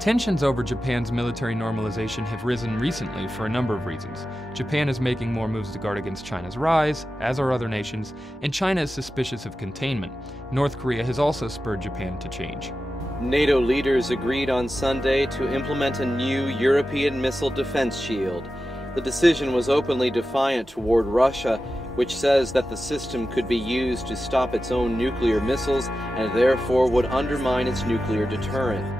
Tensions over Japan's military normalization have risen recently for a number of reasons. Japan is making more moves to guard against China's rise, as are other nations, and China is suspicious of containment. North Korea has also spurred Japan to change. NATO leaders agreed on Sunday to implement a new European missile defense shield. The decision was openly defiant toward Russia, which says that the system could be used to stop its own nuclear missiles and therefore would undermine its nuclear deterrent.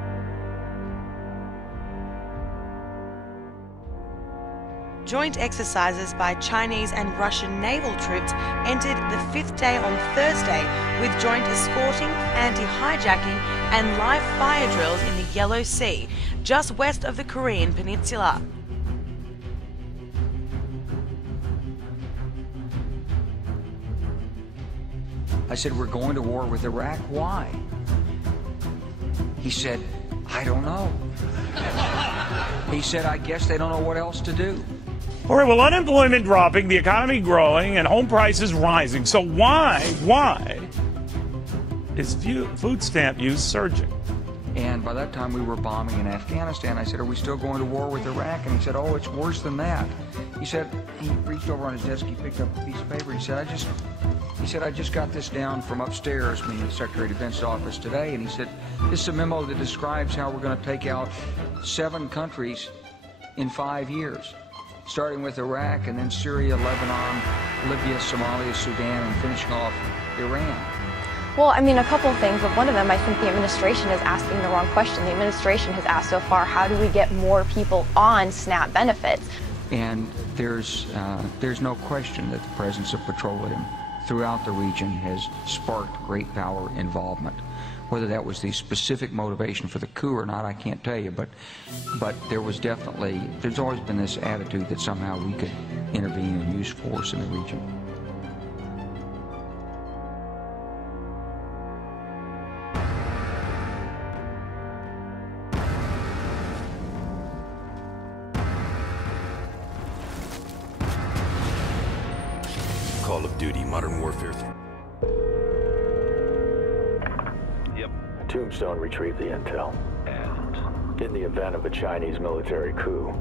Joint exercises by Chinese and Russian naval troops entered the 5th day on Thursday, with joint escorting, anti-hijacking and live fire drills in the Yellow Sea, just west of the Korean peninsula. I said, "We're going to war with Iraq. Why?" He said, "I don't know." He said, "I guess they don't know what else to do." All right, well, unemployment dropping, the economy growing, and home prices rising. So why is food stamp use surging? And by that time, we were bombing in Afghanistan. I said, "Are we still going to war with Iraq?" And he said, "Oh, it's worse than that." He said, he reached over on his desk, he picked up a piece of paper. He said, I just got this down from upstairs, meaning the Secretary of Defense's office today. And he said, "This is a memo that describes how we're going to take out 7 countries in 5 years. Starting with Iraq, and then Syria, Lebanon, Libya, Somalia, Sudan, and finishing off Iran." Well, I mean, a couple of things, but one of them, I think the administration is asking the wrong question. The administration has asked so far, how do we get more people on SNAP benefits? And there's no question that the presence of petroleum throughout the region has sparked great power involvement. Whether that was the specific motivation for the coup or not, I can't tell you, but there's always been this attitude that somehow we could intervene and use force in the region. Call of Duty Modern Warfare 3. Tombstone retrieved the intel. And in the event of a Chinese military coup,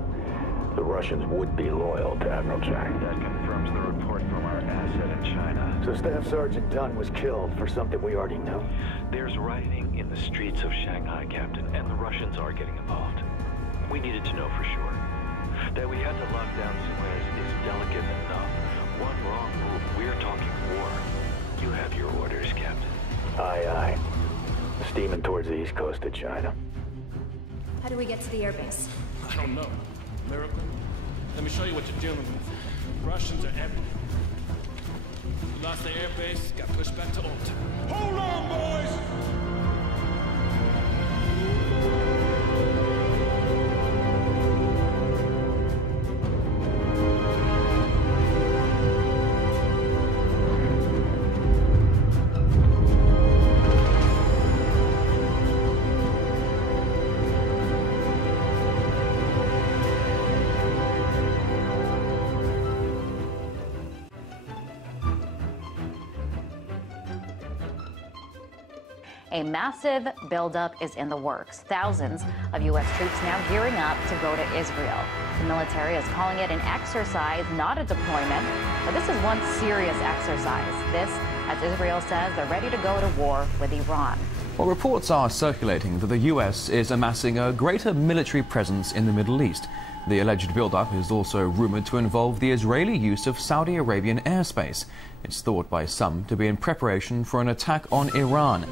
the Russians would be loyal to Admiral Chang. That confirms the report from our asset in China. So Staff Sergeant Dunn was killed for something we already knew? There's rioting in the streets of Shanghai, Captain, and the Russians are getting involved. We needed to know for sure. That we had to lock down Suez is delicate enough. One wrong move, we're talking war. You have your orders, Captain. Aye, aye. Steaming towards the east coast of China. How do we get to the airbase? I don't know. Miracle? Let me show you what you're dealing with. Russians are everywhere. We lost the airbase, got pushed back to old time. Hold on, boys! A massive buildup is in the works. Thousands of U.S. troops now gearing up to go to Israel. The military is calling it an exercise, not a deployment, but this is one serious exercise. This, as Israel says, they're ready to go to war with Iran. Well, reports are circulating that the U.S. is amassing a greater military presence in the Middle East. The alleged buildup is also rumored to involve the Israeli use of Saudi Arabian airspace. It's thought by some to be in preparation for an attack on Iran.